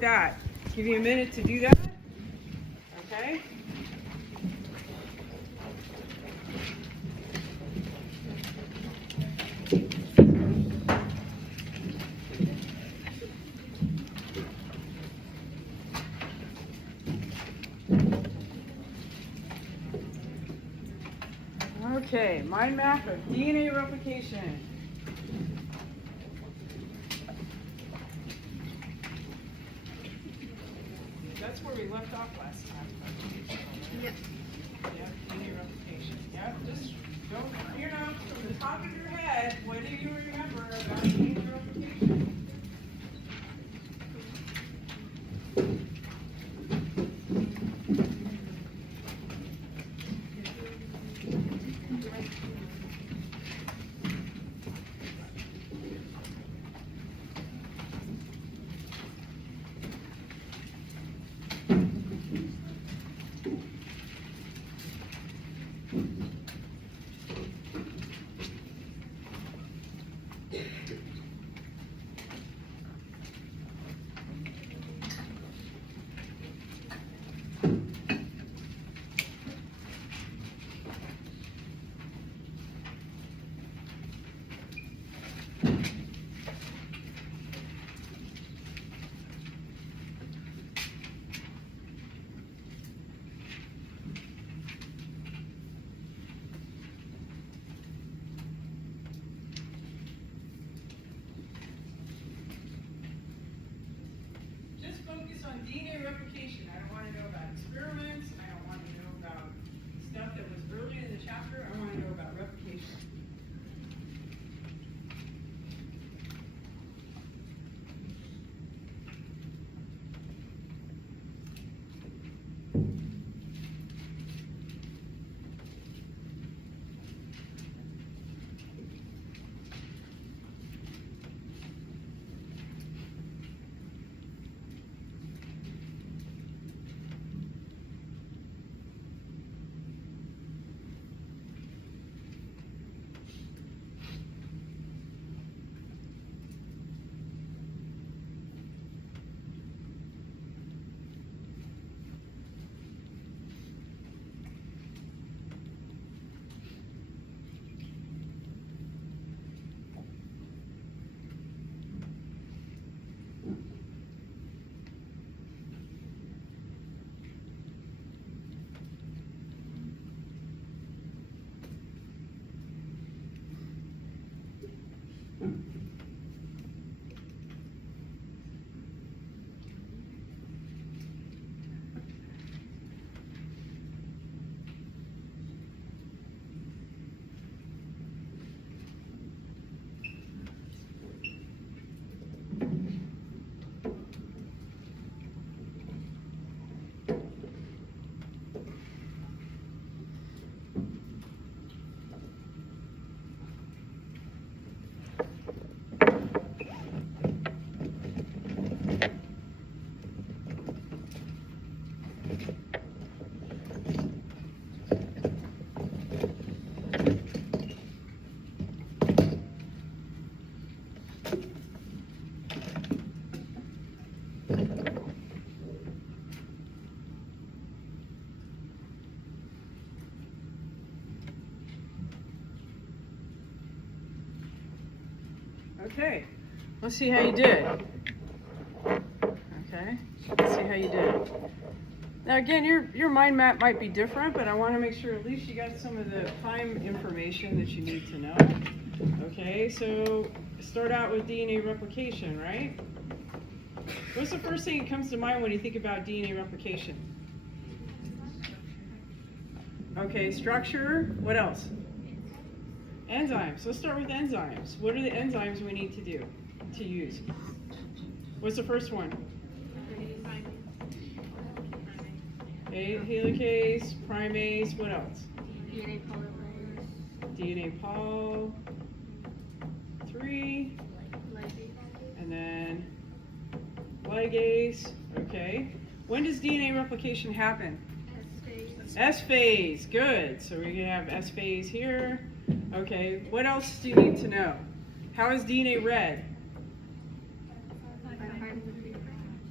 that. Give you a minute to do that. Okay? Okay, mind map of DNA replication. That's where we left off last time. Yep. Yep, DNA replication. Yep, just go, from the top of your head, what do you remember about DNA replication? Just focus on DNA replication. I don't want to know about experiments. I don't want to know about stuff that was early in the chapter. I want to know about replication. Okay, let's see how you did. Okay, let's see how you did. Now again, your mind map might be different, but I want to make sure at least you got some of the time information that you need to know. Okay, so start out with DNA replication, right? What's the first thing that comes to mind when you think about DNA replication? Okay, structure, what else? Enzymes. Let's start with enzymes. What are the enzymes we need to use? What's the first one? Helicase, primase, what else? DNA polymerase. DNA pol 3, and then ligase. Okay. When does DNA replication happen? S phase. Good. So we're going to have S phase here. Okay. What else do you need to know? How is DNA read?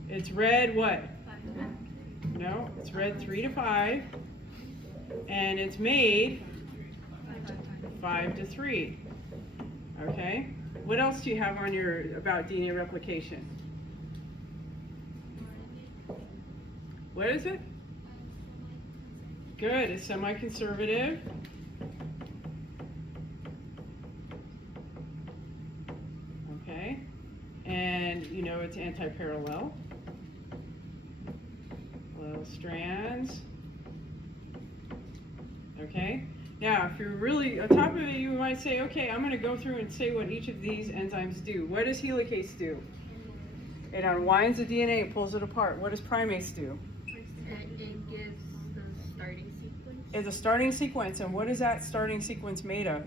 It's read what? 5. No, it's read 3 to 5. And it's made 5 to 3. Okay? What else do you have on your about DNA replication? What is it? Good, it's semi-conservative. Okay, and you know it's anti-parallel. Little strands. Okay, now if you're really on top of it, you might say, okay, I'm going to go through and say what each of these enzymes do. What does helicase do? It unwinds the DNA, it pulls it apart. What does primase do? It gives the starting sequence. It's a starting sequence, and what is that starting sequence made of?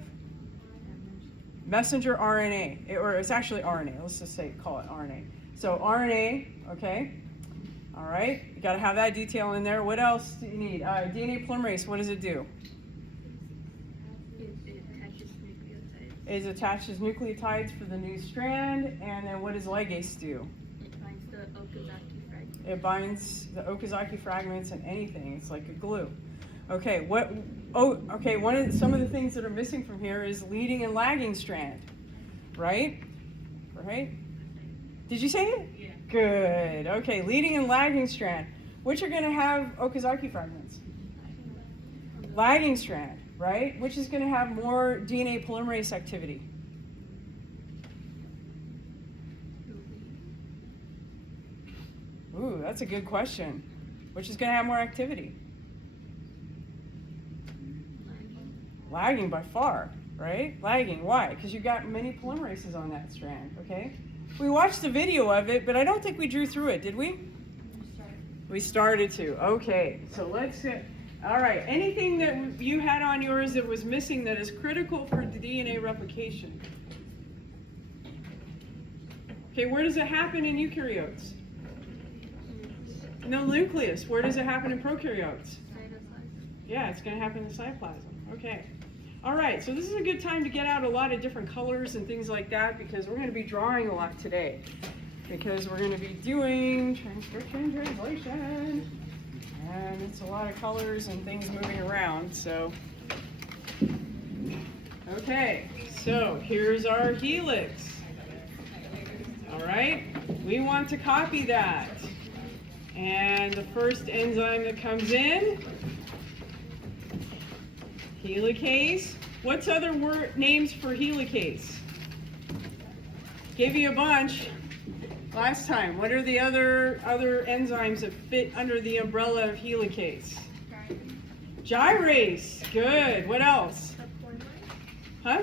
Messenger RNA, or it's actually RNA. Let's just call it RNA. So RNA, okay. All right, you got to have that detail in there. What else do you need? DNA polymerase, what does it do? It attaches nucleotides. It attaches nucleotides for the new strand, and then what does ligase do? It binds the Okazaki fragment. It binds the Okazaki fragments and anything. It's like a glue. Okay, some of the things that are missing from here is leading and lagging strand, right? Right? Did you say it? Yeah. Good. Okay, leading and lagging strand. Which are going to have Okazaki fragments? Lagging strand, right? Which is going to have more DNA polymerase activity? Ooh, that's a good question. Which is going to have more activity? Lagging by far, right? Lagging. Why? Because you've got many polymerases on that strand, okay? We watched the video of it, but I don't think we drew through it, did we? We started to. Okay, so let's get, all right. Anything that you had on yours that was missing that is critical for the DNA replication? Okay, where does it happen in eukaryotes? No nucleus. Where does it happen in prokaryotes? Yeah, it's going to happen in the cytoplasm. Okay. All right, so this is a good time to get out a lot of different colors and things like that because we're going to be drawing a lot today. Because we're going to be doing transcription translation. And it's a lot of colors and things moving around, so. Okay, so here's our helix. All right, we want to copy that. And the first enzyme that comes in, helicase. What's other names for helicase? Gave you a bunch last time. What are the other enzymes that fit under the umbrella of helicase? Gyrase. Good. What else? Huh?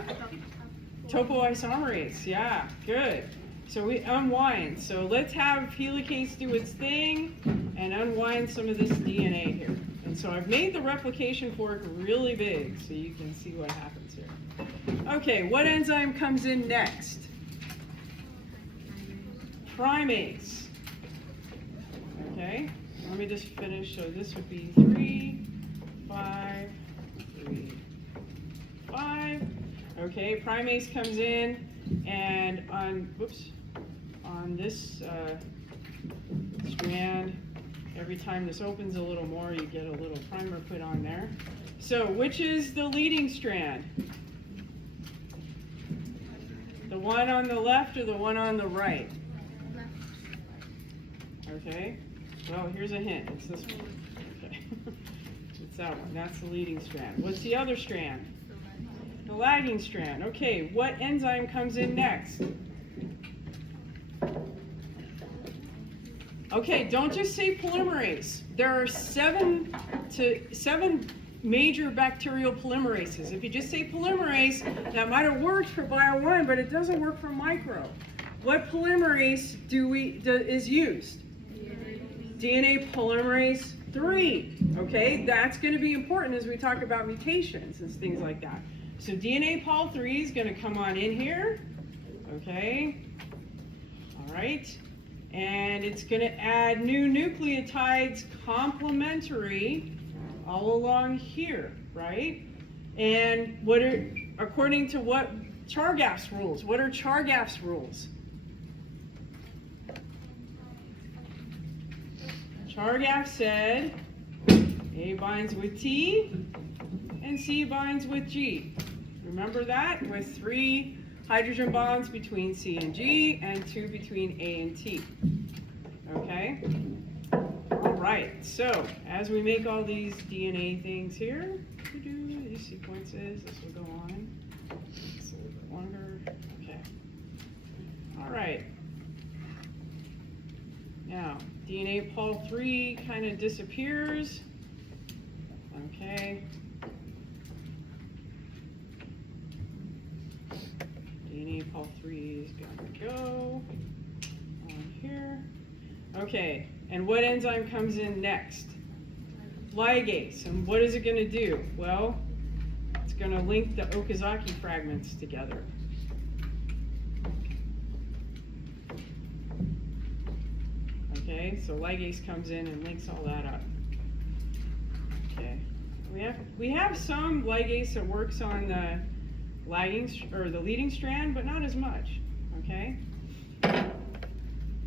Topoisomerase. Yeah. Good. So we unwind. So let's have helicase do its thing and unwind some of this DNA here. And so I've made the replication fork really big so you can see what happens here. Okay, what enzyme comes in next? Primase. Okay, let me just finish. So this would be 3, 5, 3, 5. Okay, primase comes in and on this strand, every time this opens a little more, you get a little primer put on there. So which is the leading strand? The one on the left or the one on the right? Okay, well, here's a hint. It's this one. Okay, it's that one. That's the leading strand. What's the other strand? The lagging strand. Okay, what enzyme comes in next? Okay, don't just say polymerase. There are 7 major bacterial polymerases. If you just say polymerase, that might have worked for Bio-1, but it doesn't work for micro. What polymerase is used? DNA polymerase 3. Okay, that's going to be important as we talk about mutations and things like that. So DNA Pol 3 is going to come on in here. Okay, all right. And it's going to add new nucleotides complementary all along here, right? And according to what Chargaff's rules? What are Chargaff's rules? Targaf said A binds with T and C binds with G. Remember that? With 3 hydrogen bonds between C and G and 2 between A and T. Okay? All right, so as we make all these DNA things here, these sequences, this will go on. It's a little bit longer. Okay. All right. Now, DNA pol 3 kind of disappears. Okay. DNA pol 3 is gonna go on here. Okay, and what enzyme comes in next? Ligase. And what is it going to do? Well, it's going to link the Okazaki fragments together. Okay, so ligase comes in and links all that up. Okay, we have some ligase that works on the the leading strand, but not as much. Okay.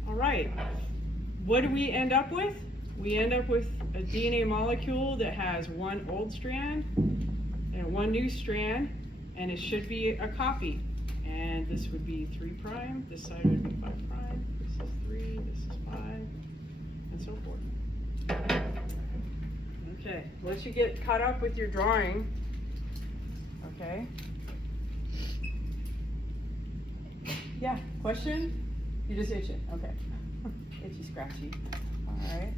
All right. What do we end up with? We end up with a DNA molecule that has 1 old strand and 1 new strand, and it should be a copy. And this would be 3 prime. This side would be 5 prime. This is 3. This is 5, and so forth. Okay. Once you get caught up with your drawing, okay. Yeah, question? You just itching, okay. Itchy scratchy, all right.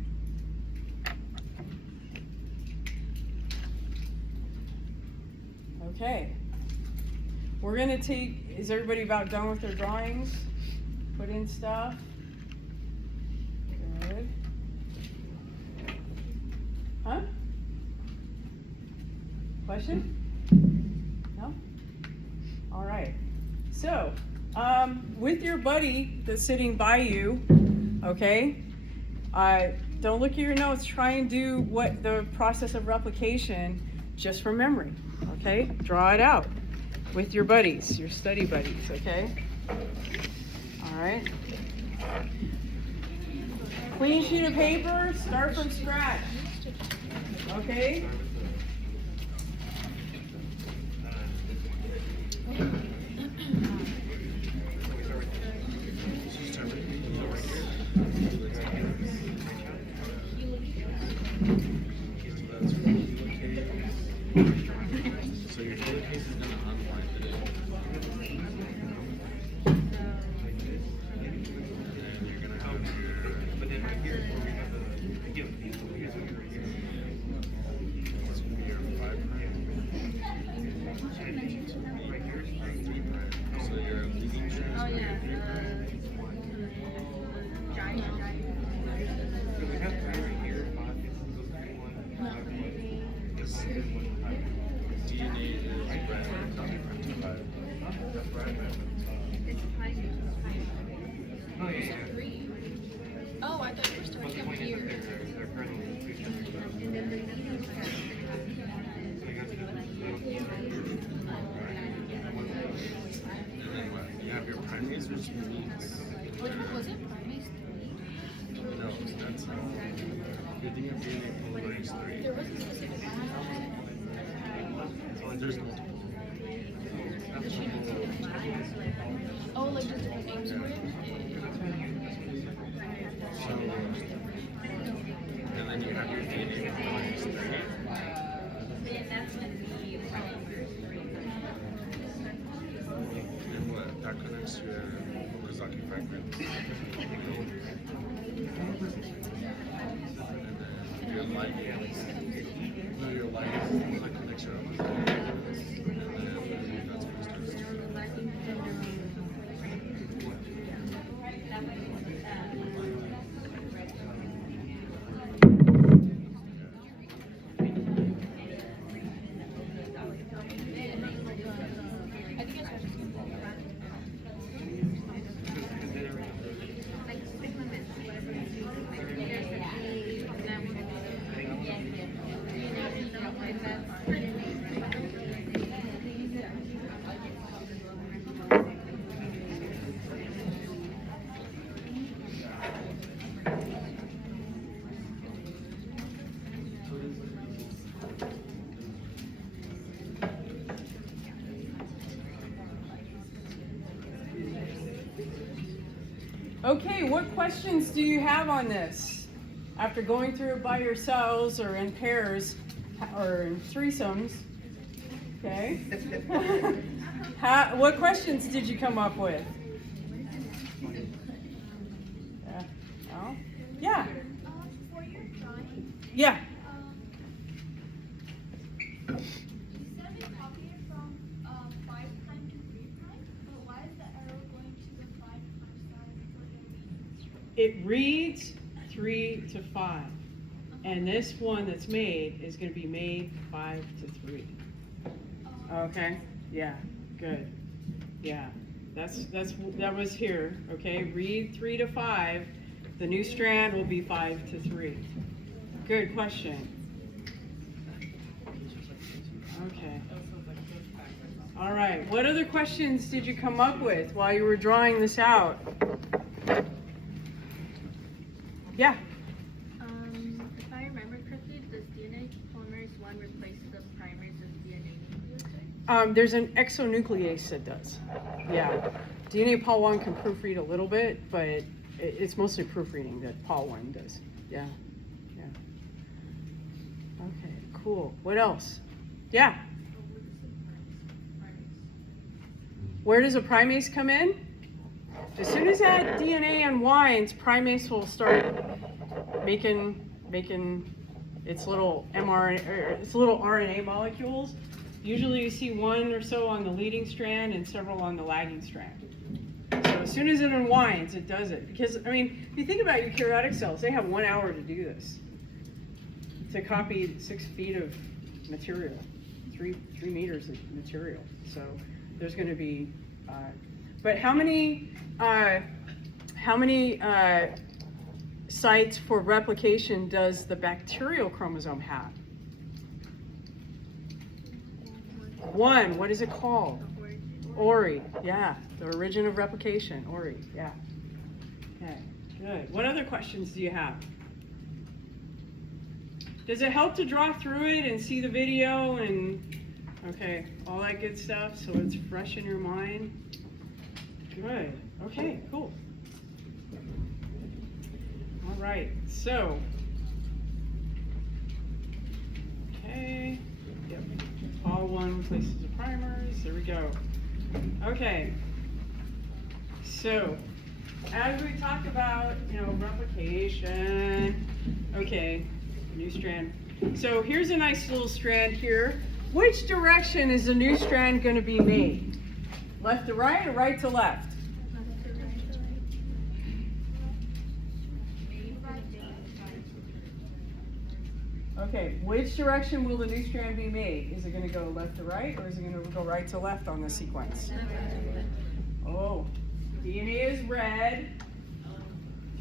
Okay. We're gonna take, is everybody about done with their drawings? Put in stuff? Good. Huh? Question? No? All right. So, with your buddy that's sitting by you, okay, don't look at your notes. Try and do what the process of replication just from memory, okay? Draw it out with your buddies, your study buddies, okay? All right. Clean sheet of paper, start from scratch, okay? So your database is going to unwind it. And then you're going to have your, but then right here, where we have the, here's what you're here. It's going to be your 5 prime. Right here is 3 prime. So your leading strand is going to be 3 prime. So we have 3 right here, 5, this is the 3, 1, 5, 1. This is 1, 5. DNA is red, copy prime to 5. No, yeah. Oh, I thought you were starting up here. And then what? You have your primase, which means. Was it primase 3? No, that's you're thinking of DNA polymerase 3. There was a specific There's multiple. Oh, like just different names for it? So, and then you have your DNA polymerase 3. And what? That connects to your Okazaki fragment. And then your ligase. No, your ligase is the one that connects your Okazaki. And then that's what starts to. Okay, what questions do you have on this? After going through it by yourselves or in pairs or in threesomes, okay? What questions did you come up with? Oh, yeah. For your drawing, Yeah. you said we copied it from 5' to 3', but why is the arrow going to the 5' side for the read? It reads 3 to 5. And this one that's made is going to be made 5 to 3. Okay? Yeah. Good. Yeah. That was here. Okay? Read 3 to 5. The new strand will be 5 to 3. Good question. Okay. All right. What other questions did you come up with while you were drawing this out? Yeah. If I remember correctly, does DNA polymerase 1 replace the primers of DNA nucleotides? There's an exonuclease that does. Yeah. DNA Pol 1 can proofread a little bit, but it's mostly proofreading that Pol 1 does. Yeah. Yeah. Okay, cool. What else? Yeah. Where does a primase come in? As soon as that DNA unwinds, primase will start making its little mRNA or its little RNA molecules. Usually you see one or so on the leading strand and several on the lagging strand. So as soon as it unwinds, it does it. Because, I mean, if you think about eukaryotic cells, they have 1 hour to do this. To copy 6 feet of material, 3 meters of material. So there's going to be, but how many sites for replication does the bacterial chromosome have? 1. What is it called? Ori. Yeah, the origin of replication. Ori. Yeah. Okay. Good. What other questions do you have? Does it help to draw through it and see the video and okay, all that good stuff so it's fresh in your mind? Good. Okay, cool. All right, so, okay, yep, Pol 1 replaces the primers, there we go. Okay, so, as we talk about, replication, okay, new strand. So here's a nice little strand here. Which direction is the new strand going to be made? Left to right or right to left? Okay, which direction will the new strand be made? Is it going to go left to right or is it going to go right to left on the sequence? Oh, DNA is red,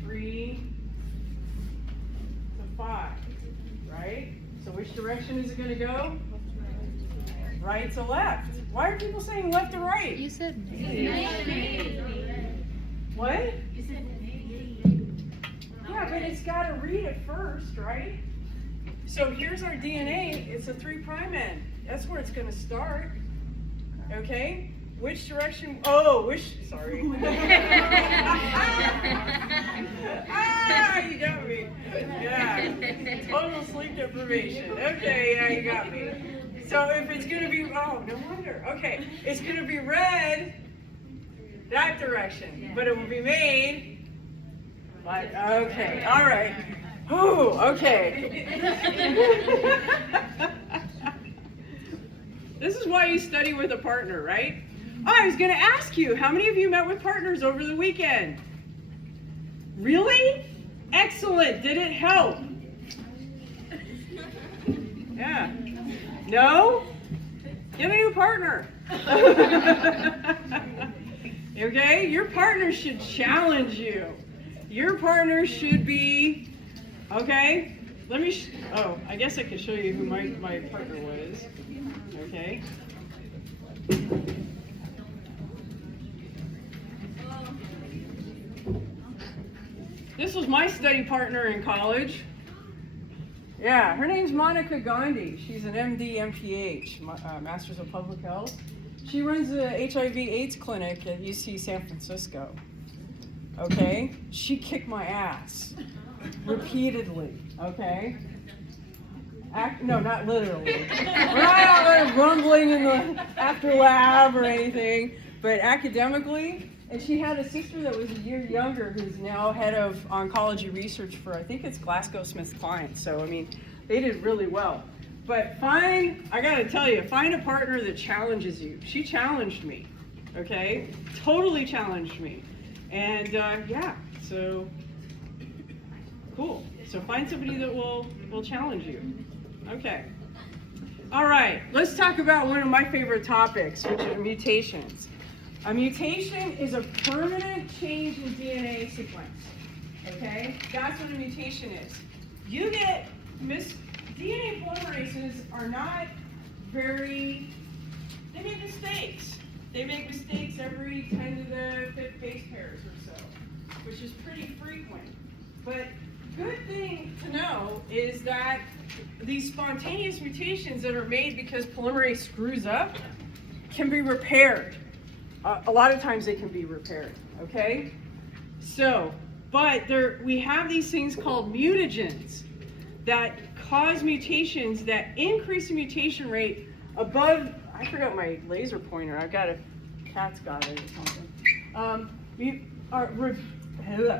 3 to 5, right? So which direction is it going to go? Right to left. Why are people saying left to right? You said What? Yeah, but it's got to read it first, right? So here's our DNA. It's a 3' end. That's where it's going to start. Okay? Which direction? Oh, sorry. You got me. Yeah. Total sleep deprivation. Okay, yeah, you got me. So if it's going to be, oh, no wonder. Okay, it's going to be red that direction, but it will be made like, okay, all right. Oh, okay. This is why you study with a partner, right? Oh, I was going to ask you, how many of you met with partners over the weekend? Really? Excellent. Did it help? Yeah. No? Get a new partner. Okay? Your partner should challenge you. Your partner should be, okay? Let me, I guess I could show you who my partner was. Okay? This was my study partner in college. Yeah, her name's Monica Gandhi. She's an MD, MPH, Masters of Public Health. She runs the HIV/AIDS clinic at UC San Francisco. okay? She kicked my ass repeatedly, okay? No, not literally. We're not out there rumbling in the after lab or anything, but academically. And she had a sister that was a year younger who's now head of oncology research for, I think it's GlaxoSmithKline. So, I mean, they did really well. But I gotta tell you, find a partner that challenges you. She challenged me, okay? Totally challenged me. And yeah, so cool. So find somebody that will challenge you. Okay. All right, let's talk about one of my favorite topics, which are mutations. A mutation is a permanent change in DNA sequence. Okay? That's what a mutation is. You get DNA polymerases are not they make mistakes. They make mistakes every 10 to the 5th base pairs or so, which is pretty frequent. But good thing to know is that these spontaneous mutations that are made because polymerase screws up can be repaired. A lot of times they can be repaired, okay? So, but we have these things called mutagens that cause mutations that increase the mutation rate above, I forgot my laser pointer, cat's got it or something.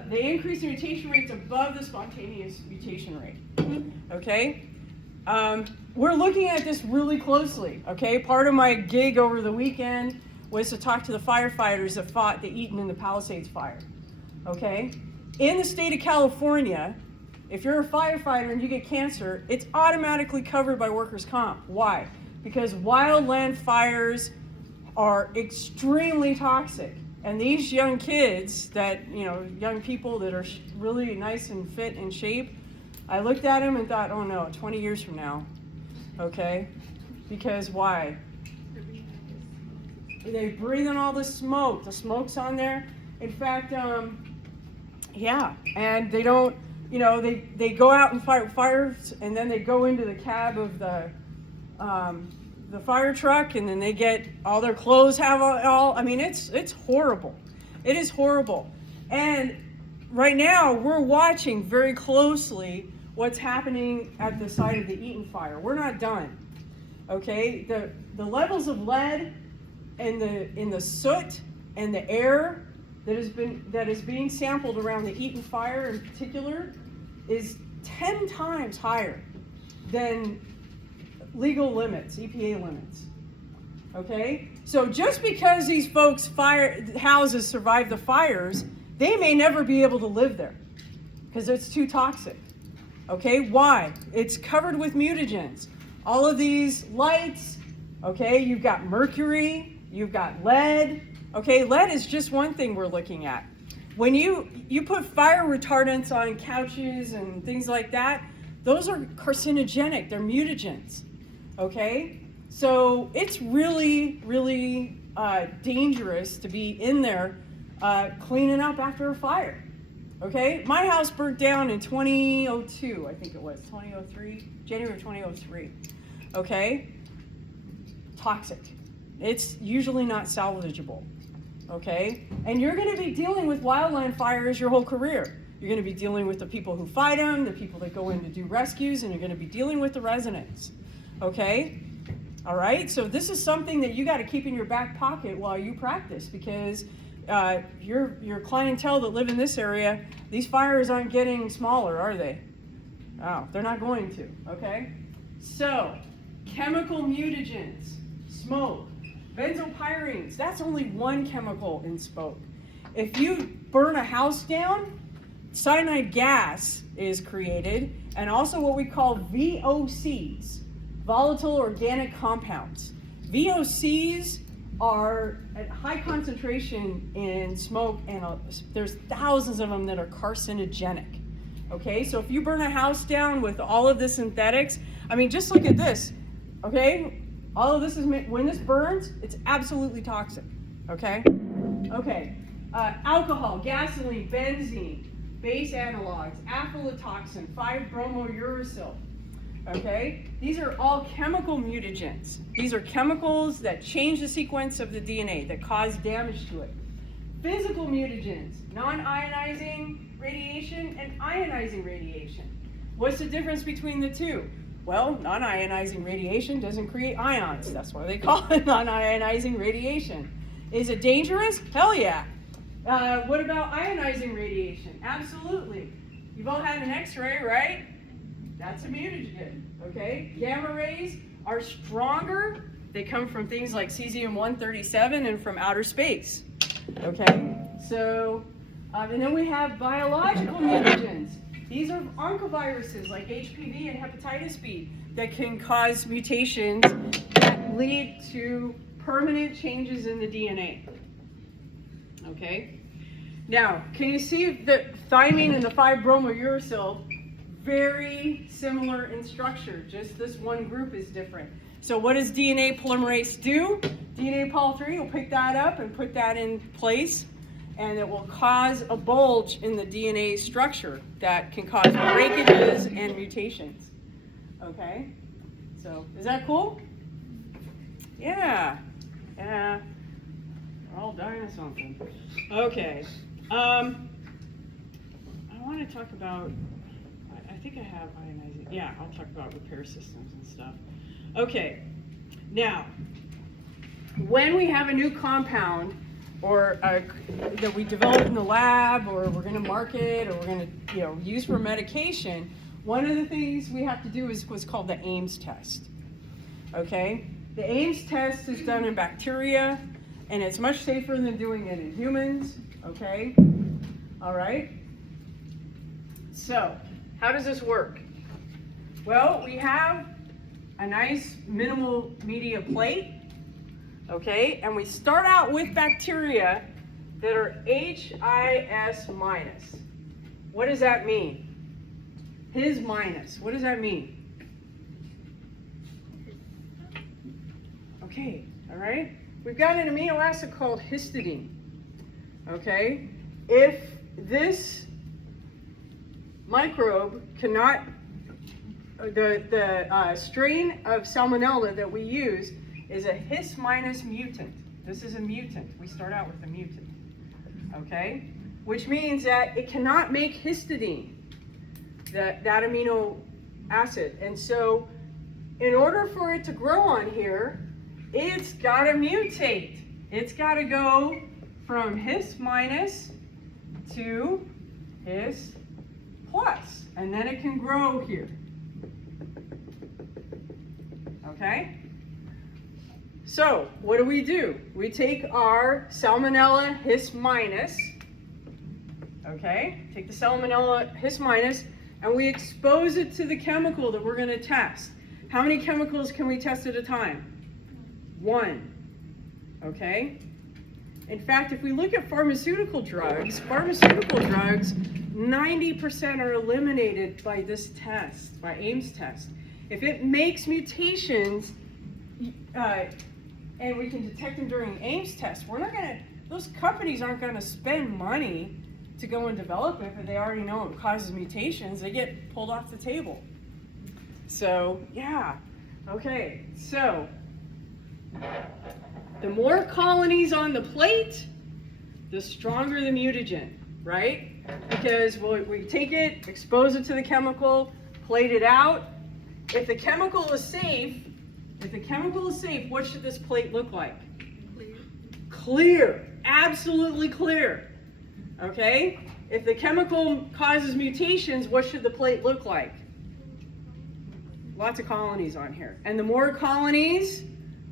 They increase the mutation rates above the spontaneous mutation rate, okay? We're looking at this really closely, okay? Part of my gig over the weekend was to talk to the firefighters that fought the Eaton and the Palisades fire, okay? In the state of California, if you're a firefighter and you get cancer, it's automatically covered by workers' comp. Why? Because wildland fires are extremely toxic. And these young kids young people that are really nice and fit in shape, I looked at them and thought, oh no, 20 years from now, okay? Because why? They breathe in all the smoke. The smoke's on there. In fact, yeah, and they don't, they go out and fight fires, and then they go into the cab of the fire truck, and then they get all their clothes I mean, it's horrible. It is horrible. And right now, we're watching very closely what's happening at the site of the Eaton fire. We're not done, okay? The levels of lead in the soot and the air that is being sampled around the Eaton fire in particular is 10 times higher than legal limits, EPA limits. Okay? So just because these folks' houses survive the fires, they may never be able to live there because it's too toxic. Okay? Why? It's covered with mutagens. All of these lights, okay, you've got mercury, you've got lead. Okay, lead is just one thing we're looking at. When you put fire retardants on couches and things like that, those are carcinogenic, they're mutagens. Okay, so it's really, really dangerous to be in there cleaning up after a fire. Okay, my house burnt down in 2002, I think it was, 2003, January 2003. Okay, toxic. It's usually not salvageable. Okay, and you're going to be dealing with wildland fires your whole career. You're going to be dealing with the people who fight them, the people that go in to do rescues, and you're going to be dealing with the residents. Okay? All right? So this is something that you got to keep in your back pocket while you practice, because your clientele that live in this area, these fires aren't getting smaller, are they? Oh, they're not going to. Okay? So, chemical mutagens, smoke, benzopyrenes, that's only one chemical in smoke. If you burn a house down, cyanide gas is created, and also what we call VOCs, volatile organic compounds. VOCs are at high concentration in smoke, and there's thousands of them that are carcinogenic. Okay, so if you burn a house down with all of the synthetics, I mean, just look at this, okay? All of this is, when this burns, it's absolutely toxic, okay? Okay, alcohol, gasoline, benzene, base analogs, aflatoxin, 5-bromouracil, okay? These are all chemical mutagens. These are chemicals that change the sequence of the DNA, that cause damage to it. physical mutagens, non-ionizing radiation and ionizing radiation. What's the difference between the two? Well, non-ionizing radiation doesn't create ions. That's why they call it non-ionizing radiation. Is it dangerous? Hell yeah. What about ionizing radiation? Absolutely. You've all had an X-ray, right? That's a mutagen, okay? Gamma rays are stronger. They come from things like cesium-137 and from outer space, okay? So, and then we have biological mutagens. These are oncoviruses like HPV and hepatitis B that can cause mutations that lead to permanent changes in the DNA. Okay? Now, can you see the thymine and the 5-bromouracil very similar in structure, just this one group is different. So what does DNA polymerase do? DNA Pol III will pick that up and put that in place, and it will cause a bulge in the DNA structure that can cause breakages and mutations. Okay? So, is that cool? Yeah. Yeah. We're all dying of something. Okay. I want to talk about, I think I have ionizing. Yeah, I'll talk about repair systems and stuff. Okay. Now, when we have a new compound, or that we develop in the lab, or we're going to market, or we're going to use for medication, one of the things we have to do is what's called the Ames test. Okay? The Ames test is done in bacteria, and it's much safer than doing it in humans. Okay? All right? So, how does this work? Well, we have a nice minimal media plate. Okay, and we start out with bacteria that are HIS minus. What does that mean? His minus. What does that mean? Okay, all right. We've got an amino acid called histidine. Okay, if this microbe cannot, the strain of Salmonella that we use is a His minus mutant. This is a mutant. We start out with a mutant. Okay? Which means that it cannot make histidine, that amino acid. And so, in order for it to grow on here, it's got to mutate. It's got to go from His minus to His plus. And then it can grow here. Okay? So, what do? We take our Salmonella His minus, okay? Take the Salmonella His minus, and we expose it to the chemical that we're going to test. How many chemicals can we test at a time? 1, okay? In fact, if we look at pharmaceutical drugs, 90% are eliminated by this test, by Ames test. If it makes mutations, and we can detect them during Ames test, those companies aren't going to spend money to go and develop it if they already know it causes mutations. They get pulled off the table. So, yeah. Okay, so the more colonies on the plate, the stronger the mutagen, right? Because we take it, expose it to the chemical, plate it out. If the chemical is safe, what should this plate look like? Clear. Clear. Absolutely clear. Okay? If the chemical causes mutations, what should the plate look like? Lots of colonies on here. And the more colonies,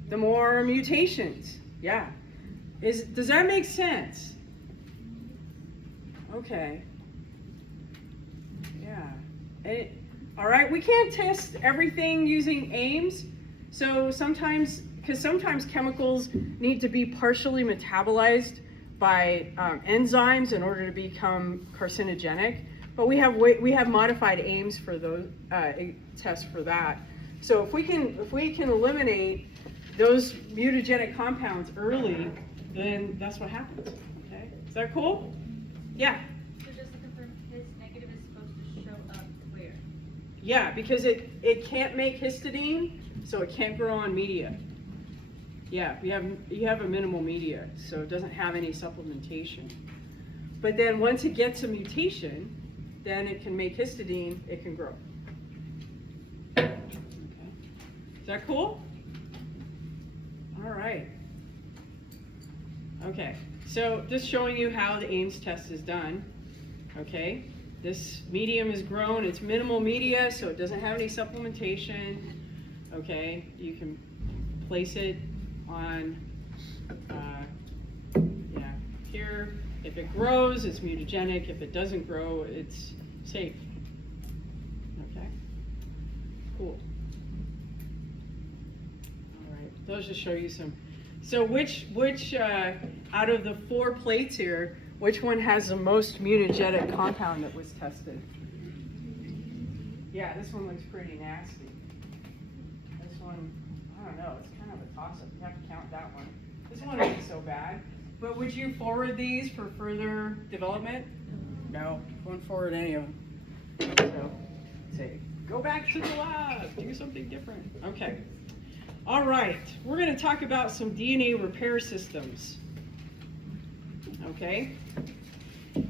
the more mutations. Yeah. Does that make sense? Okay. Yeah. All right, we can't test everything using Ames. So sometimes chemicals need to be partially metabolized by enzymes in order to become carcinogenic. But we have modified Ames for those tests for that. So if we can eliminate those mutagenic compounds early, then that's what happens. Okay, is that cool? Yeah. So just to confirm, His negative is supposed to show up where? Yeah, because it can't make histidine, so it can't grow on media. Yeah, you have a minimal media, so it doesn't have any supplementation. But then once it gets a mutation, then it can make histidine, it can grow. Okay. Is that cool? All right. Okay, so just showing you how the Ames test is done. Okay, this medium is grown, it's minimal media, so it doesn't have any supplementation. Okay, you can place it on, here. If it grows, it's mutagenic. If it doesn't grow, it's safe. Okay, cool. All right, those just show you some. So which out of the 4 plates here, which one has the most mutagenic compound that was tested? Yeah, this one looks pretty nasty. This one, I don't know, it's kind of a toss-up. You have to count that one. This one isn't so bad. But would you forward these for further development? No, won't forward any of them. So, say, go back to the lab, do something different. Okay. All right, we're going to talk about some DNA repair systems. Okay.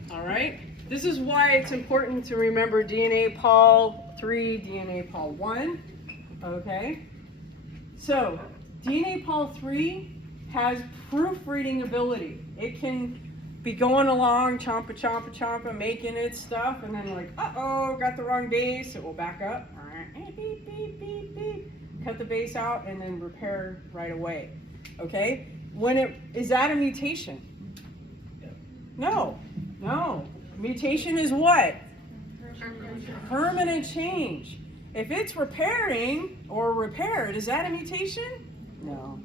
All right. This is why it's important to remember DNA Pol 3, DNA Pol 1. Okay. So, DNA Pol 3 has proofreading ability. It can be going along, chompa, chompa, chompa, making its stuff, and then like, uh-oh, got the wrong base. It will back up. Beep, beep, beep, beep. Cut the base out and then repair right away. Okay? Is that a mutation? No. Mutation is what? Permanent change. If it's repairing or repaired, is that a mutation? No.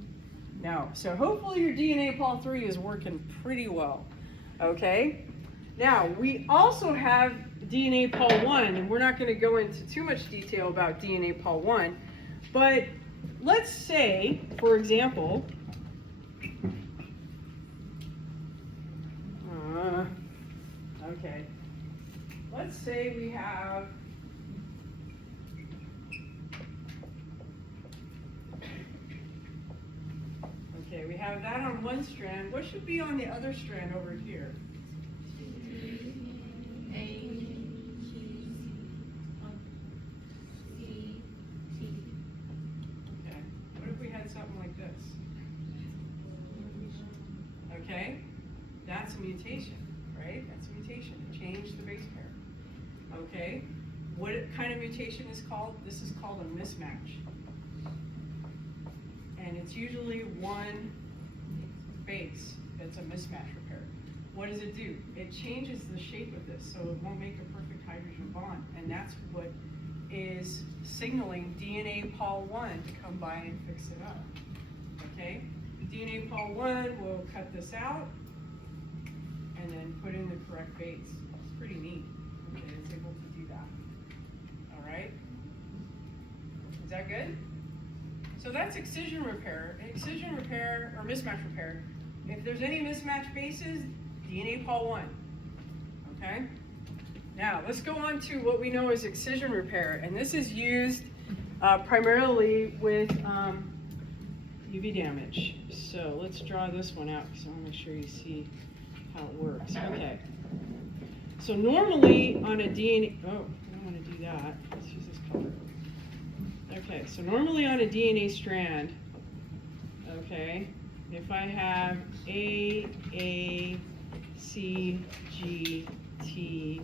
So hopefully your DNA Pol 3 is working pretty well. Okay? Now, we also have DNA Pol 1, and we're not going to go into too much detail about DNA Pol 1, but let's say, for example, okay, let's say we have that on one strand. What should be on the other strand over here? Okay. What if we had something like this? Okay. That's a mutation, right? That's a mutation. It changed the base pair. Okay. What kind of mutation is called? This is called a mismatch. And it's usually one base that's a mismatch repair. What does it do? It changes the shape of this, so it won't make a perfect hydrogen bond. And that's what is signaling DNA Pol 1 to come by and fix it up. Okay? DNA Pol 1 will cut this out and then put in the correct base. It's pretty neat. Okay, it's able to do that. All right? Is that good? So that's excision repair. Excision repair, or mismatch repair, if there's any mismatch bases, DNA Pol 1. Okay? Now, let's go on to what we know as excision repair. And this is used primarily with UV damage. So let's draw this one out because I want to make sure you see how it works. Okay. So normally on a DNA, I don't want to do that. Let's use this color. Okay, so normally on a DNA strand, okay, if I have A, C, G, T,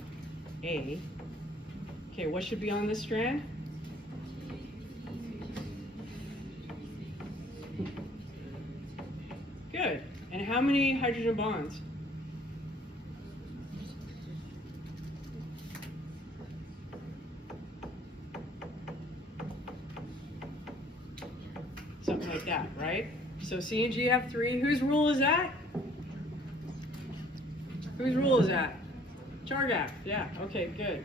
A, okay, what should be on this strand? Good. And how many hydrogen bonds? Something like that, right? So C and G have 3. Whose rule is that? Whose rule is that? Chargaff, yeah, okay, good.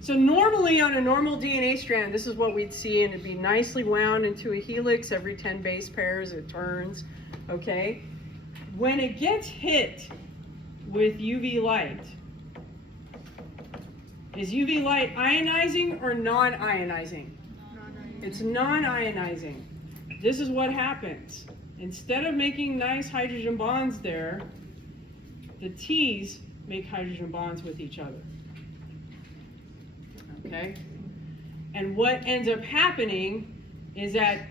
So normally on a normal DNA strand, this is what we'd see, and it'd be nicely wound into a helix every 10 base pairs, it turns, okay? When it gets hit with UV light, is UV light ionizing or non-ionizing? It's non-ionizing. This is what happens. instead of making nice hydrogen bonds there, the T's make hydrogen bonds with each other. Okay? And what ends up happening is that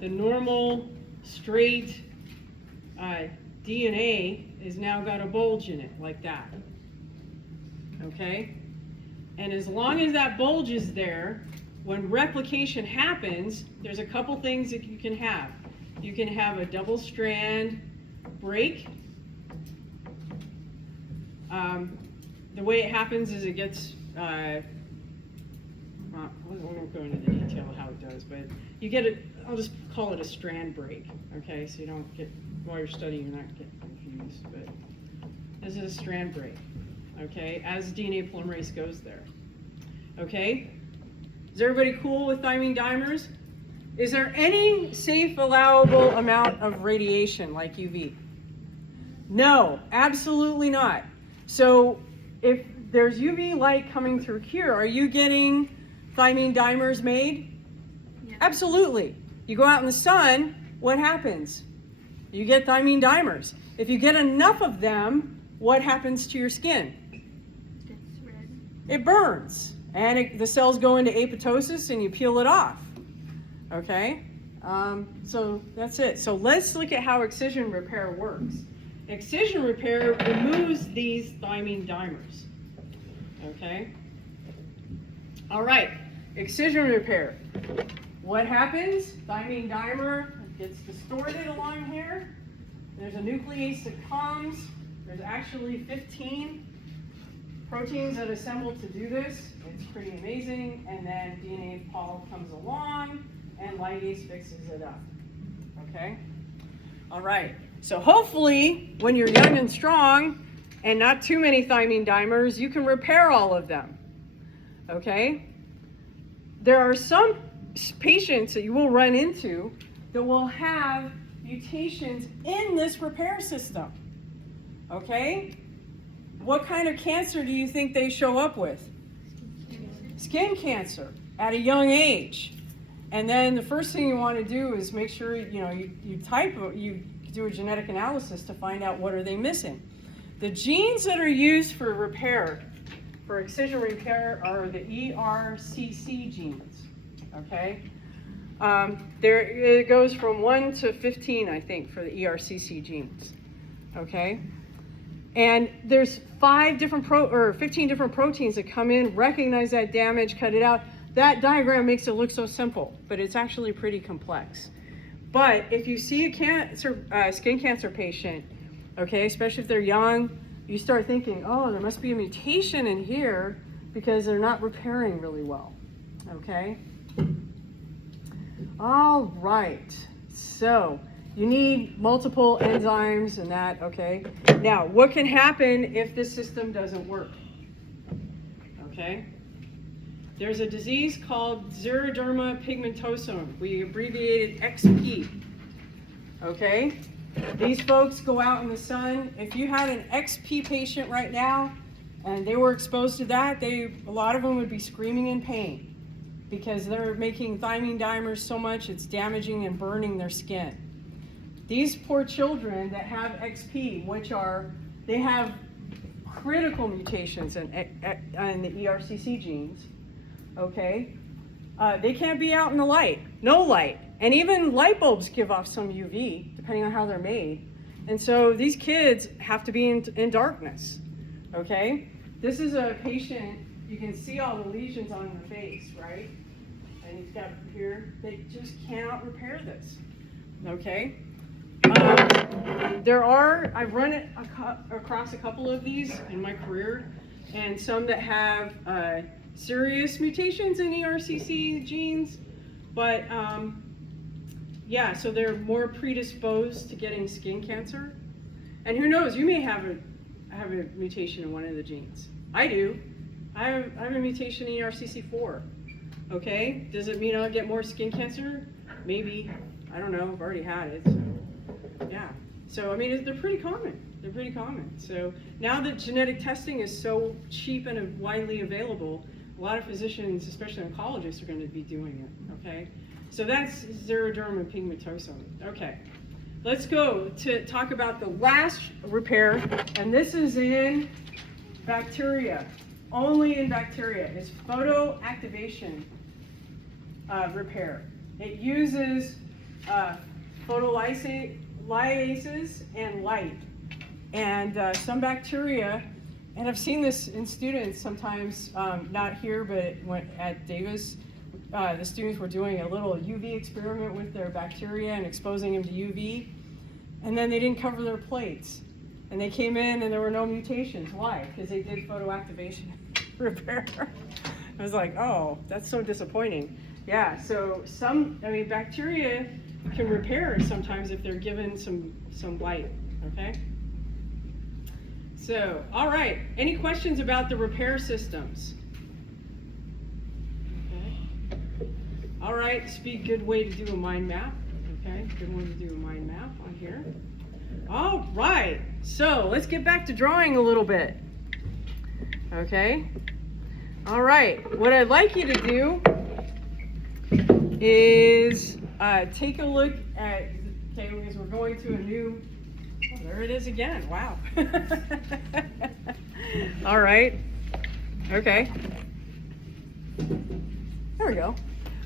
the normal, straight DNA is now got a bulge in it, like that. Okay? And as long as that bulge is there, when replication happens, there's a couple things that you can have. You can have a double strand break. The way it happens is it gets, I won't go into the detail of how it does, but you get it, I'll just call it a strand break, okay? So you don't get, while you're studying, you're not getting confused, but this is a strand break, okay? As DNA polymerase goes there, okay? Is everybody cool with thymine dimers? Is there any safe, allowable amount of radiation like UV? No, absolutely not. So if there's UV light coming through here, are you getting thymine dimers made? Yeah. Absolutely. You go out in the sun, what happens? You get thymine dimers. If you get enough of them, what happens to your skin? Gets red. It burns, and the cells go into apoptosis and you peel it off. Okay? So that's it. So let's look at how excision repair works. Excision repair removes these thymine dimers. Okay? All right, excision repair. What happens? Thymine dimer gets distorted along here. There's a nuclease that comes. There's actually 15 proteins that assemble to do this. It's pretty amazing. And then DNA poly comes along and ligase fixes it up. Okay? All right. So hopefully, when you're young and strong and not too many thymine dimers, you can repair all of them. Okay? There are some patients that you will run into that will have mutations in this repair system. Okay? What kind of cancer do you think they show up with? Skin cancer at a young age. And then the first thing you want to do is make sure you do a genetic analysis to find out what are they missing. The genes that are used for repair, for excision repair, are the ERCC genes. Okay? It goes from 1 to 15, I think, for the ERCC genes. Okay? And there's 15 different proteins that come in, recognize that damage, cut it out. That diagram makes it look so simple, but it's actually pretty complex. But if you see a skin cancer patient, okay, especially if they're young, you start thinking, oh, there must be a mutation in here because they're not repairing really well, okay? All right, so you need multiple enzymes and that, okay? Now, what can happen if this system doesn't work? Okay? There's a disease called xeroderma pigmentosum. We abbreviated XP. Okay? These folks go out in the sun. If you had an XP patient right now and they were exposed to that, a lot of them would be screaming in pain because they're making thymine dimers so much it's damaging and burning their skin. These poor children that have XP, they have critical mutations in the ERCC genes. Okay, they can't be out in the light, no light. And even light bulbs give off some UV, depending on how they're made. And so these kids have to be in darkness, okay? This is a patient, you can see all the lesions on the face, right? And he's got here, they just cannot repair this, okay? I've run it across a couple of these in my career, and some that have serious mutations in ERCC genes, but yeah, so they're more predisposed to getting skin cancer. And who knows, you may have a mutation in one of the genes. I do. I have a mutation in ERCC4. Okay, does it mean I'll get more skin cancer? Maybe. I don't know, I've already had it. So, yeah. So, I mean, they're pretty common. They're pretty common. So now that genetic testing is so cheap and widely available, a lot of physicians, especially oncologists, are going to be doing it, okay? So that's xeroderma pigmentosum. Okay, let's go to talk about the last repair, and this is in bacteria. Only in bacteria. It's photoactivation repair. It uses photolysases and light. And some bacteria, and I've seen this in students sometimes, not here, but at Davis, the students were doing a little UV experiment with their bacteria and exposing them to UV, and then they didn't cover their plates. And they came in and there were no mutations. Why? Because they did photoactivation repair. I was like, oh, that's so disappointing. Yeah, so bacteria can repair sometimes if they're given some light, okay? So, all right, any questions about the repair systems? Okay. All right, this would be a good way to do a mind map, okay? Good one to do a mind map on here. All right, so let's get back to drawing a little bit, okay? All right, what I'd like you to do is take a look at, okay, because we're going to a new, oh, there it is again, wow. All right, okay. There we go.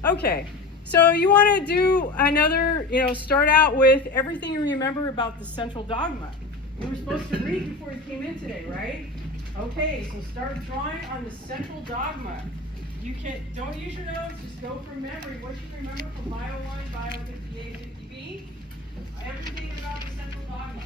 Okay, so you want to do another, start out with everything you remember about the central dogma. You were supposed to read before you came in today, right? Okay, so start drawing on the central dogma. Don't use your notes, just go from memory. What you remember from Bio 1, Bio 50A, 50B, everything about the central dogma.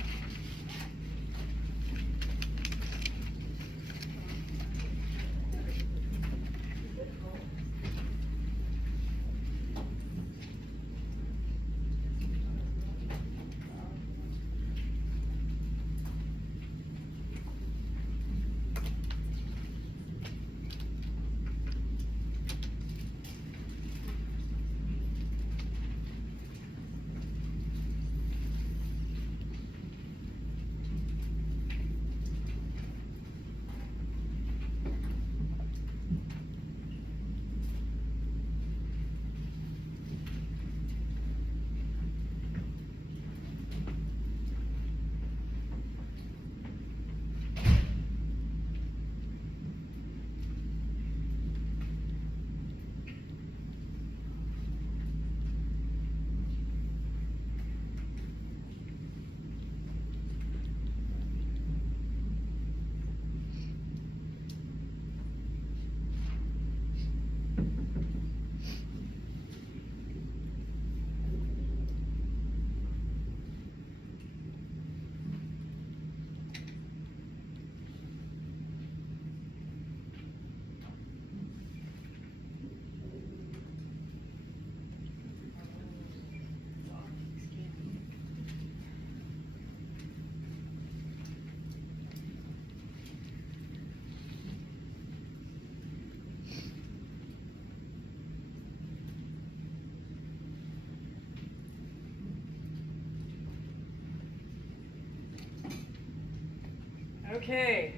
Okay,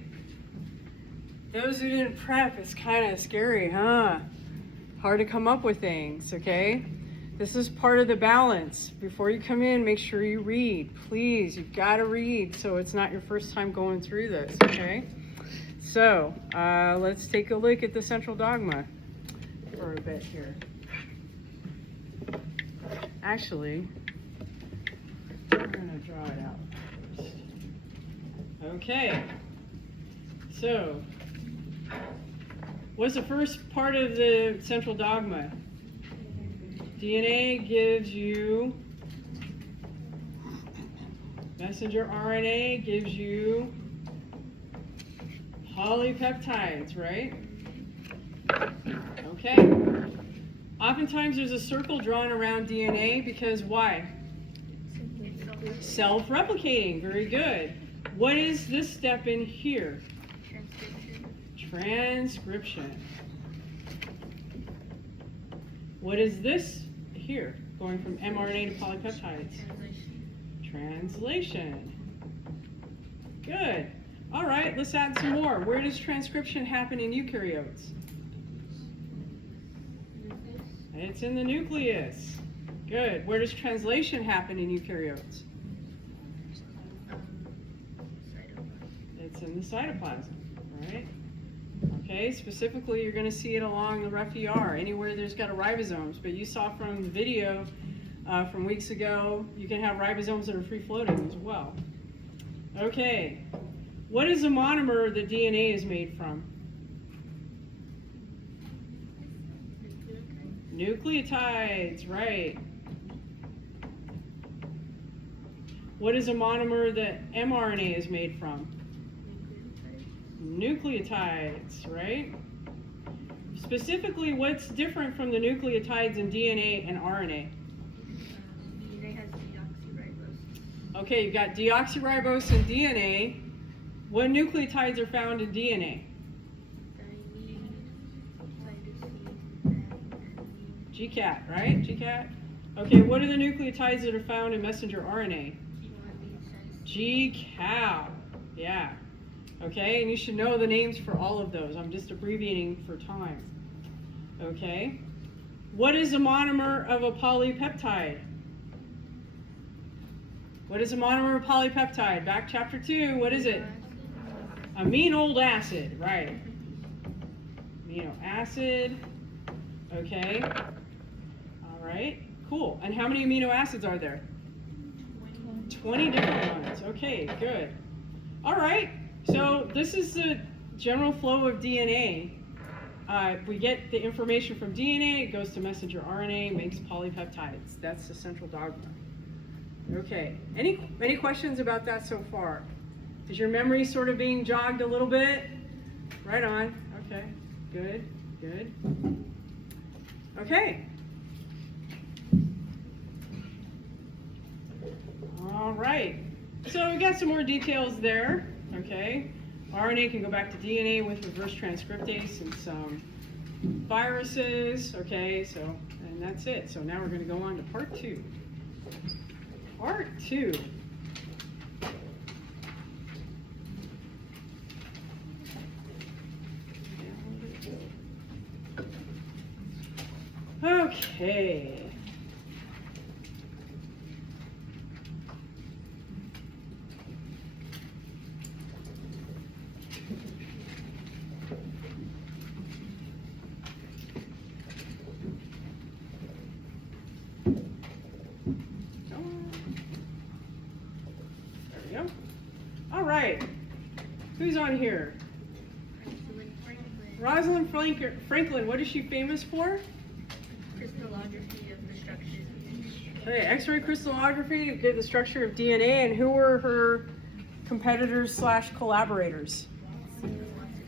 those who didn't prep, it's kind of scary, huh? Hard to come up with things, okay? This is part of the balance. Before you come in, make sure you read. Please, you've got to read so it's not your first time going through this, okay? So, let's take a look at the central dogma for a bit here. Actually, we're going to draw it out first. Okay, so what's the first part of the central dogma? DNA gives you, messenger RNA gives you polypeptides, right? Okay. Oftentimes there's a circle drawn around DNA because why? Self-replicating, very good. What is this step in here? Transcription. What is this here, going from mRNA to polypeptides? Translation. Good. All right, let's add some more. Where does transcription happen in eukaryotes? It's in the nucleus. Good. Where does translation happen in eukaryotes? in the cytoplasm, right? Okay, specifically you're going to see it along the REF-ER, anywhere there's got a ribosomes, but you saw from the video from weeks ago, you can have ribosomes that are free-floating as well. Okay, what is the monomer that DNA is made from? Nucleotides, right. What is a monomer that mRNA is made from? Nucleotides, right? Specifically, what's different from the nucleotides in DNA and RNA? DNA has deoxyribose. Okay, you've got deoxyribose in DNA. What nucleotides are found in DNA? GCAT, right? GCAT? Okay, what are the nucleotides that are found in messenger RNA? GCal, yeah. Okay, and you should know the names for all of those. I'm just abbreviating for time. Okay, what is a monomer of a polypeptide? What is a monomer of a polypeptide? Back chapter 2, what is it? Amino acid, right. Amino acid, okay. All right, cool. And how many amino acids are there? 20 different ones. Okay, good. All right, so this is the general flow of DNA. We get the information from DNA, it goes to messenger RNA, makes polypeptides. That's the central dogma. Okay, any questions about that so far? Is your memory sort of being jogged a little bit? Right on. Okay, good, good. Okay. All right, so we got some more details there, okay? RNA can go back to DNA with reverse transcriptase and some viruses, okay? So, and that's it. So now we're going to go on to part 2. Part 2. Okay. Who's on here? Rosalind Franklin, what is she famous for? Crystallography of the structure. Okay, X-ray crystallography to get the structure of DNA, and who were her competitors / collaborators?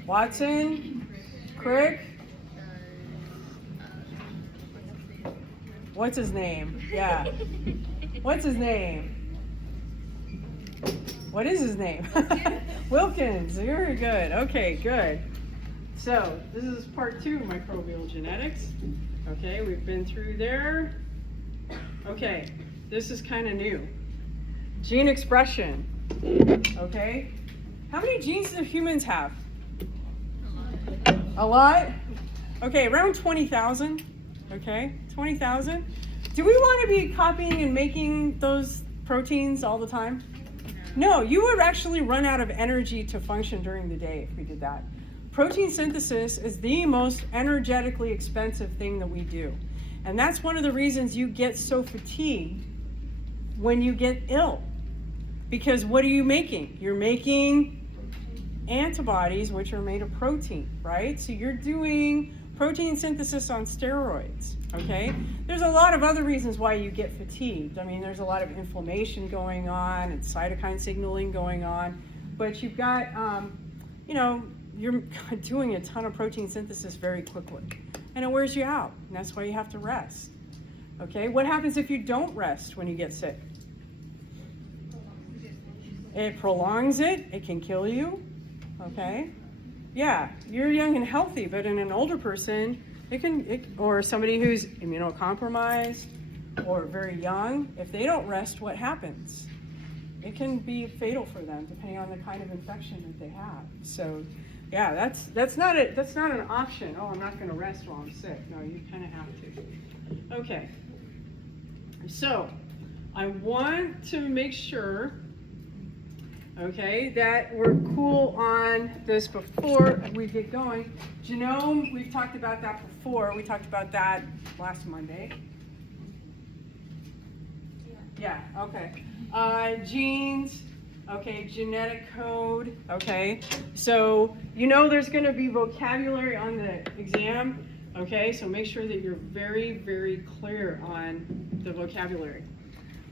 Watson, Crick, what's his name? Yeah. What's his name? What is his name? Wilkins. Very good. Okay, good. So this is part 2 of microbial genetics. Okay, we've been through there. Okay, this is kind of new. Gene expression. Okay, how many genes do humans have? A lot? Okay, around 20,000. Okay, 20,000. Do we want to be copying and making those proteins all the time? No, you would actually run out of energy to function during the day if we did that. Protein synthesis is the most energetically expensive thing that we do. And that's one of the reasons you get so fatigued when you get ill. Because what are you making? You're making antibodies, which are made of protein, right? So you're doing protein synthesis on steroids, okay? There's a lot of other reasons why you get fatigued. I mean, there's a lot of inflammation going on and cytokine signaling going on, but you've got, you're doing a ton of protein synthesis very quickly, and it wears you out, and that's why you have to rest, okay? What happens if you don't rest when you get sick? It prolongs it, it can kill you, okay? Yeah, you're young and healthy, but in an older person, or somebody who's immunocompromised or very young, if they don't rest, what happens? It can be fatal for them, depending on the kind of infection that they have. So, yeah, that's not an option. Oh, I'm not going to rest while I'm sick. No, you kind of have to. Okay. So, I want to make sure. okay, that we're cool on this before we get going. Genome, we've talked about that before. We talked about that last Monday. Yeah, okay. Genes, okay, genetic code, okay. So you know there's going to be vocabulary on the exam, okay, so make sure that you're very, very clear on the vocabulary.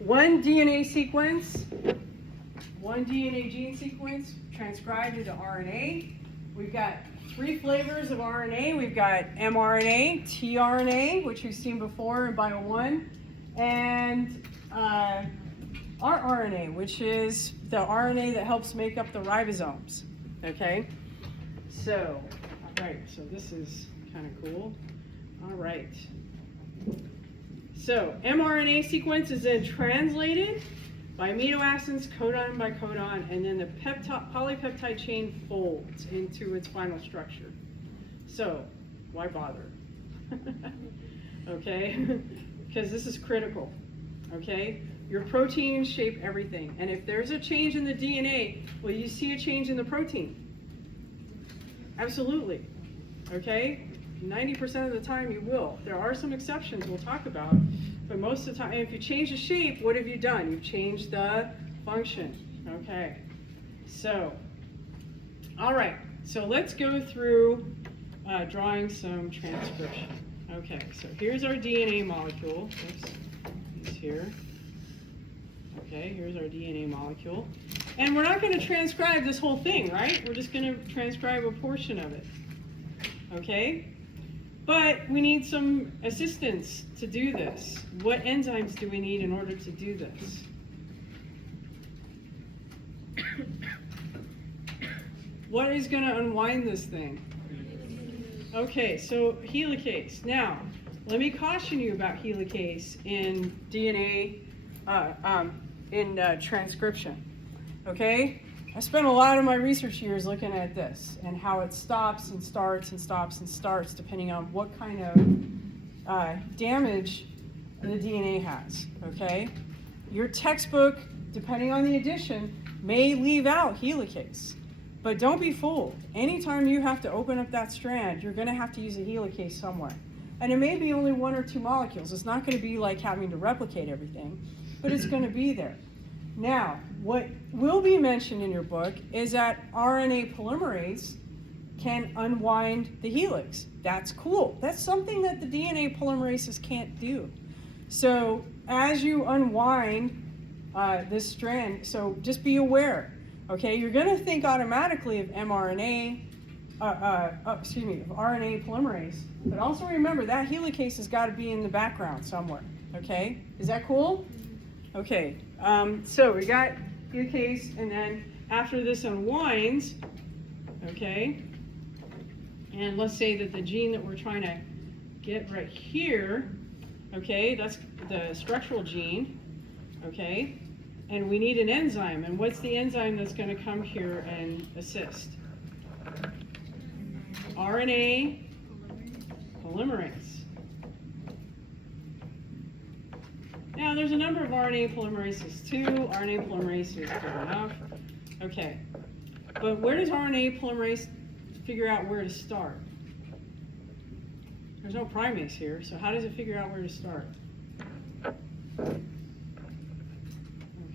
One DNA sequence, one DNA gene sequence transcribed into RNA. We've got 3 flavors of RNA. We've got mRNA, tRNA, which we've seen before in Bio 1, and rRNA, which is the RNA that helps make up the ribosomes, okay? So, all right, so this is kind of cool. All right. So, mRNA sequence is then translated by amino acids, codon by codon, and then the polypeptide chain folds into its final structure. So, why bother? Okay? Because this is critical, okay? Your proteins shape everything, and if there's a change in the DNA, will you see a change in the protein? Absolutely, okay? 90% of the time you will. There are some exceptions we'll talk about, but most of the time, if you change the shape, what have you done? You've changed the function, okay? So, all right, so let's go through drawing some transcription. Okay, so here's our DNA molecule. Oops, it's here. Okay, here's our DNA molecule. And we're not going to transcribe this whole thing, right? We're just going to transcribe a portion of it. Okay? But we need some assistance to do this. What enzymes do we need in order to do this? What is going to unwind this thing? Okay, so helicase. Now, let me caution you about helicase in DNA, transcription. Okay? I spent a lot of my research years looking at this and how it stops and starts and stops and starts depending on what kind of damage the DNA has. Okay? Your textbook, depending on the edition, may leave out helicase. But don't be fooled. Anytime you have to open up that strand, you're going to have to use a helicase somewhere. And it may be only 1 or 2 molecules. It's not going to be like having to replicate everything, but it's going to be there. Now, what will be mentioned in your book is that RNA polymerase can unwind the helix. That's cool. That's something that the DNA polymerases can't do. So as you unwind this strand, so just be aware. Okay, you're going to think automatically of mRNA, of RNA polymerase, but also remember that helicase has got to be in the background somewhere. Okay, is that cool? Okay, so we got helicase, and then after this unwinds, okay, and let's say that the gene that we're trying to get right here, okay, that's the structural gene, okay. And we need an enzyme. And what's the enzyme that's going to come here and assist? RNA polymerase. Now, there's a number of RNA polymerases too. RNA polymerase is good enough. Okay. But where does RNA polymerase figure out where to start? There's no primase here, so how does it figure out where to start?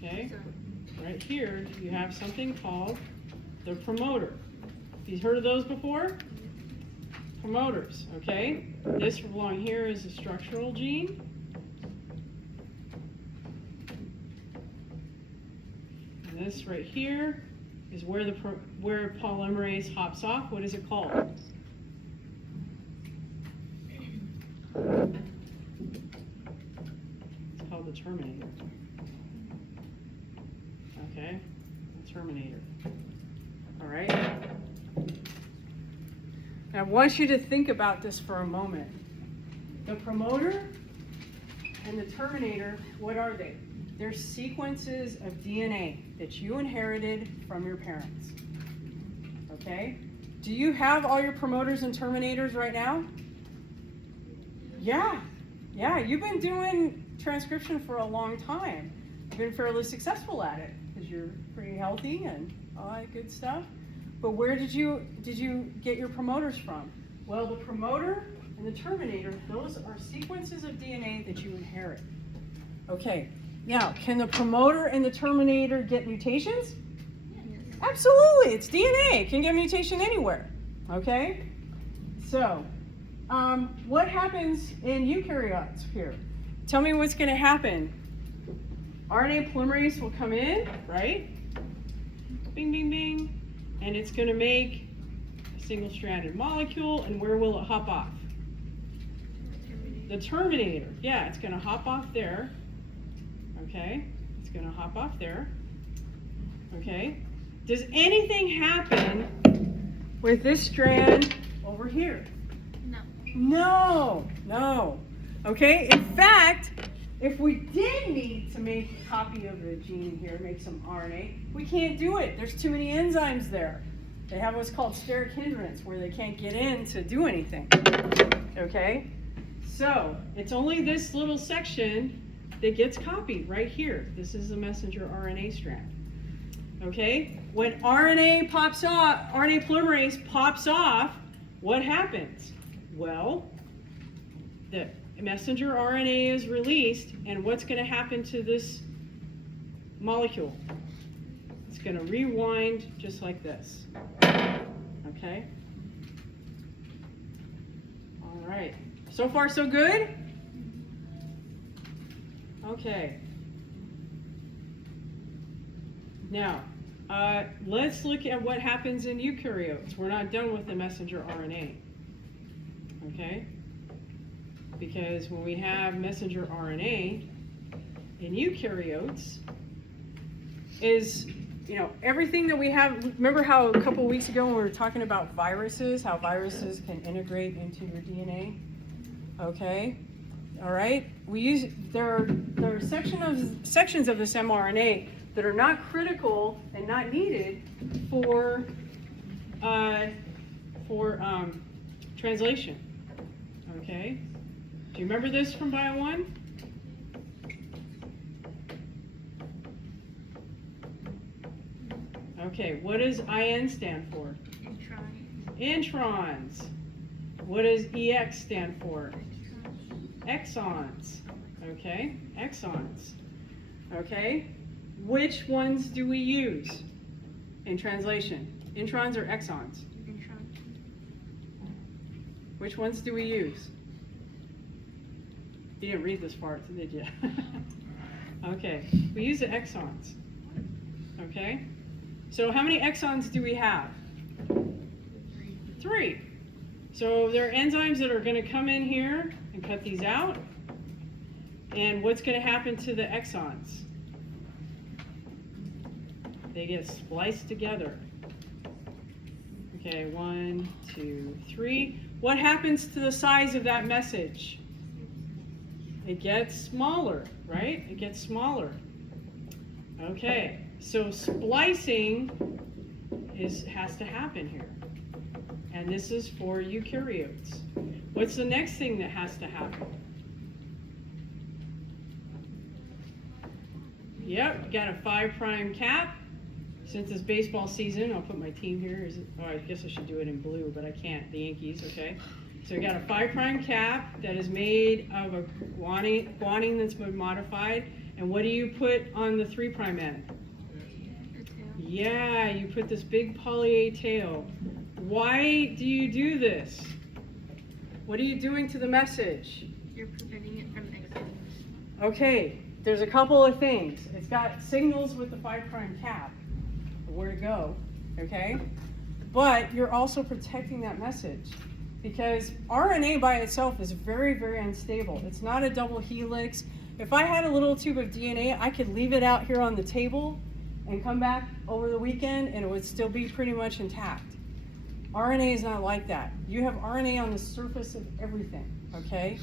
Okay, right here you have something called the promoter. You've heard of those before? Promoters, okay? This along here is a structural gene. And this right here is where where polymerase hops off. What is it called? It's called the terminator. Okay, the terminator. All right. Now I want you to think about this for a moment. The promoter and the terminator, what are they? They're sequences of DNA that you inherited from your parents. Okay? Do you have all your promoters and terminators right now? Yeah. Yeah, you've been doing transcription for a long time. You've been fairly successful at it because you're pretty healthy and all that good stuff. But where did you get your promoters from? Well, the promoter and the terminator, those are sequences of DNA that you inherit. Okay, now, can the promoter and the terminator get mutations? Absolutely, it's DNA. It can get mutation anywhere. Okay? So, what happens in eukaryotes here? Tell me what's going to happen. RNA polymerase will come in, right? Bing, bing, bing. And it's going to make a single-stranded molecule. And where will it hop off? The terminator. Yeah, it's going to hop off there. Okay? It's going to hop off there. Okay? Does anything happen with this strand over here? No. Okay? In fact, if we did need to make a copy of the gene here, make some RNA, we can't do it. There's too many enzymes there. They have what's called steric hindrance, where they can't get in to do anything. Okay? So, it's only this little section that gets copied right here. This is the messenger RNA strand. Okay? When RNA pops off, RNA polymerase pops off, what happens? Well, the messenger RNA is released, and what's going to happen to this molecule? It's going to rewind just like this. Okay? All right. So far, so good? Okay. Now, let's look at what happens in eukaryotes. We're not done with the messenger RNA. Okay? Because when we have messenger RNA in eukaryotes is, everything that we have. Remember how a couple weeks ago when we were talking about viruses, how viruses can integrate into your DNA? Okay? All right? There are sections of this mRNA that are not critical and not needed for translation. Okay? Do you remember this from Bio 1? Okay, what does IN stand for? Introns. What does EX stand for? Exons. Okay, exons. Okay, which ones do we use in translation? Introns or exons? Which ones do we use? You didn't read this part, did you? Okay, we use the exons. Okay, so how many exons do we have? 3. So there are enzymes that are going to come in here and cut these out. And what's going to happen to the exons? They get spliced together. Okay, 1, 2, 3. What happens to the size of that message? It gets smaller, right? It gets smaller. Okay, so splicing has to happen here. And this is for eukaryotes. What's the next thing that has to happen? Yep, we got a 5' cap. Since it's baseball season, I'll put my team here. I guess I should do it in blue, but I can't. The Yankees, okay? So we got a 5' cap that is made of a guanine that's been modified. And what do you put on the 3' end? Yeah, you put this big poly A tail. Why do you do this? What are you doing to the message? You're preventing it from exiting. Okay, there's a couple of things. It's got signals with the 5' cap, where to go, okay? But you're also protecting that message because RNA by itself is very, very unstable. It's not a double helix. If I had a little tube of DNA, I could leave it out here on the table and come back over the weekend and it would still be pretty much intact. RNA is not like that. You have RNA on the surface of everything, okay?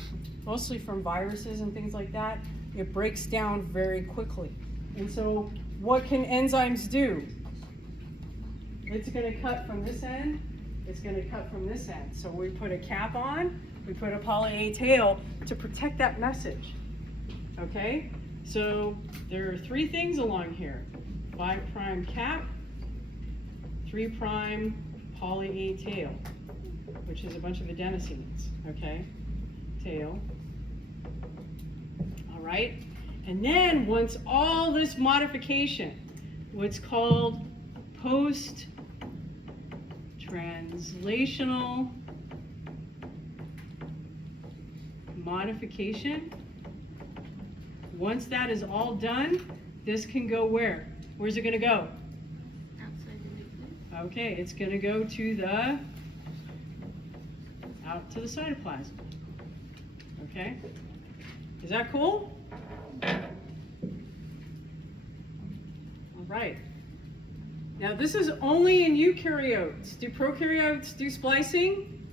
Mostly from viruses and things like that. It breaks down very quickly. And so what can enzymes do? It's going to cut from this end. It's going to cut from this end. So we put a cap on. We put a poly A tail to protect that message. Okay? So there are 3 things along here. 5' cap, 3' poly A tail, which is a bunch of adenosines, okay? Tail. All right. And then once all this modification, what's called post-translational modification, once that is all done, this can go where? Where's it going to go? Outside the nucleus. Okay, it's going to go to the, out to the cytoplasm. Okay? Is that cool? All right. Now this is only in eukaryotes. Do prokaryotes do splicing?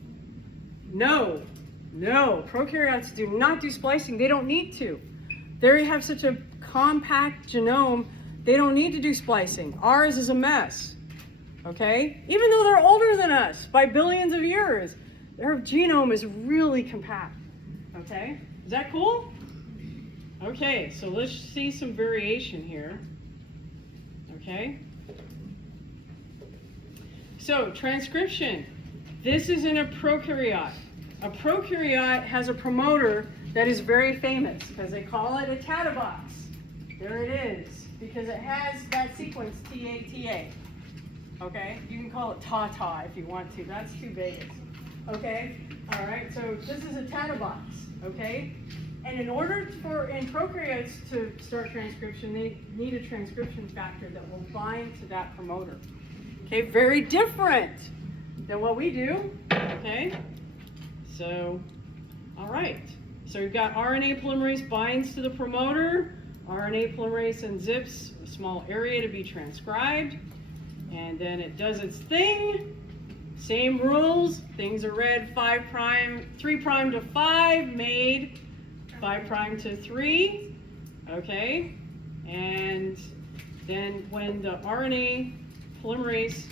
No. No, prokaryotes do not do splicing. They don't need to. They have such a compact genome, they don't need to do splicing. Ours is a mess. Okay? Even though they're older than us by billions of years, their genome is really compact. Okay? Is that cool? Okay, so let's see some variation here. Okay? So, transcription. This is in a prokaryote. A prokaryote has a promoter that is very famous because they call it a tatabox. There it is, because it has that sequence TATA. Okay? You can call it TATA if you want to. That's too big. Okay? All right, so this is a tatabox. Okay? And in order for in prokaryotes to start transcription, they need a transcription factor that will bind to that promoter. Okay, very different than what we do. Okay, so, all right. So we've got RNA polymerase binds to the promoter. RNA polymerase unzips a small area to be transcribed. And then it does its thing. Same rules. Things are read 3' to 5, made 5' to 3, okay? And then when the RNA polymerase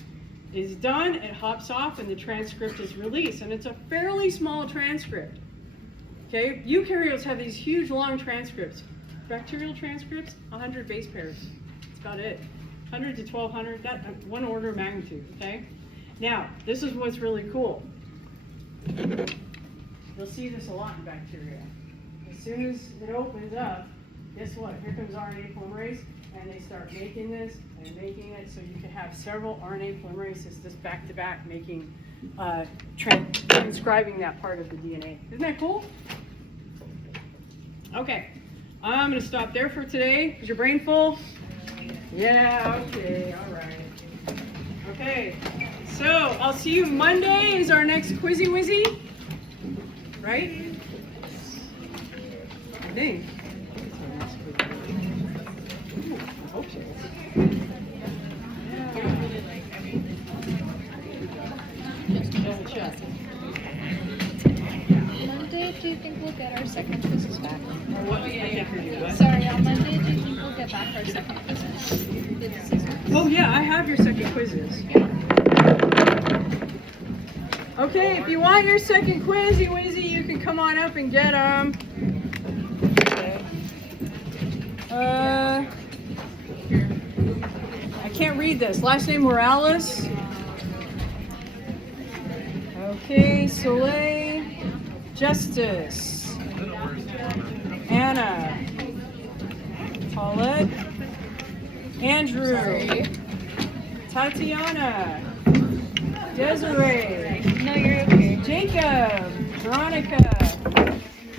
is done, it hops off and the transcript is released. And it's a fairly small transcript, okay? Eukaryotes have these huge long transcripts. Bacterial transcripts, 100 base pairs. That's about it. 100 to 1200, that one order of magnitude, okay? Now, this is what's really cool. You'll see this a lot in bacteria. As soon as it opens up, guess what? Here comes RNA polymerase, and they start making this and making it so you can have several RNA polymerases just back to back making, transcribing that part of the DNA. Isn't that cool? Okay, I'm going to stop there for today. Is your brain full? Yeah, okay, all right. Okay, so I'll see you Monday is our next Quizzy Wizzy, right? Dang. Ooh, I hope so. Yeah. Double check. Monday, do you think we'll get our second quizzes back? What? I can't hear you. What? Sorry, on Monday, do you think we'll get back our second quizzes? Oh yeah, I have your second quizzes. Okay, if you want your second Quizzy Wizzy, you can come on up and get them. I can't read this. Last name Morales. Okay, Soleil, Justice, Anna, Paulette, Andrew, Tatiana, Desiree, No, you're okay. Jacob, Veronica,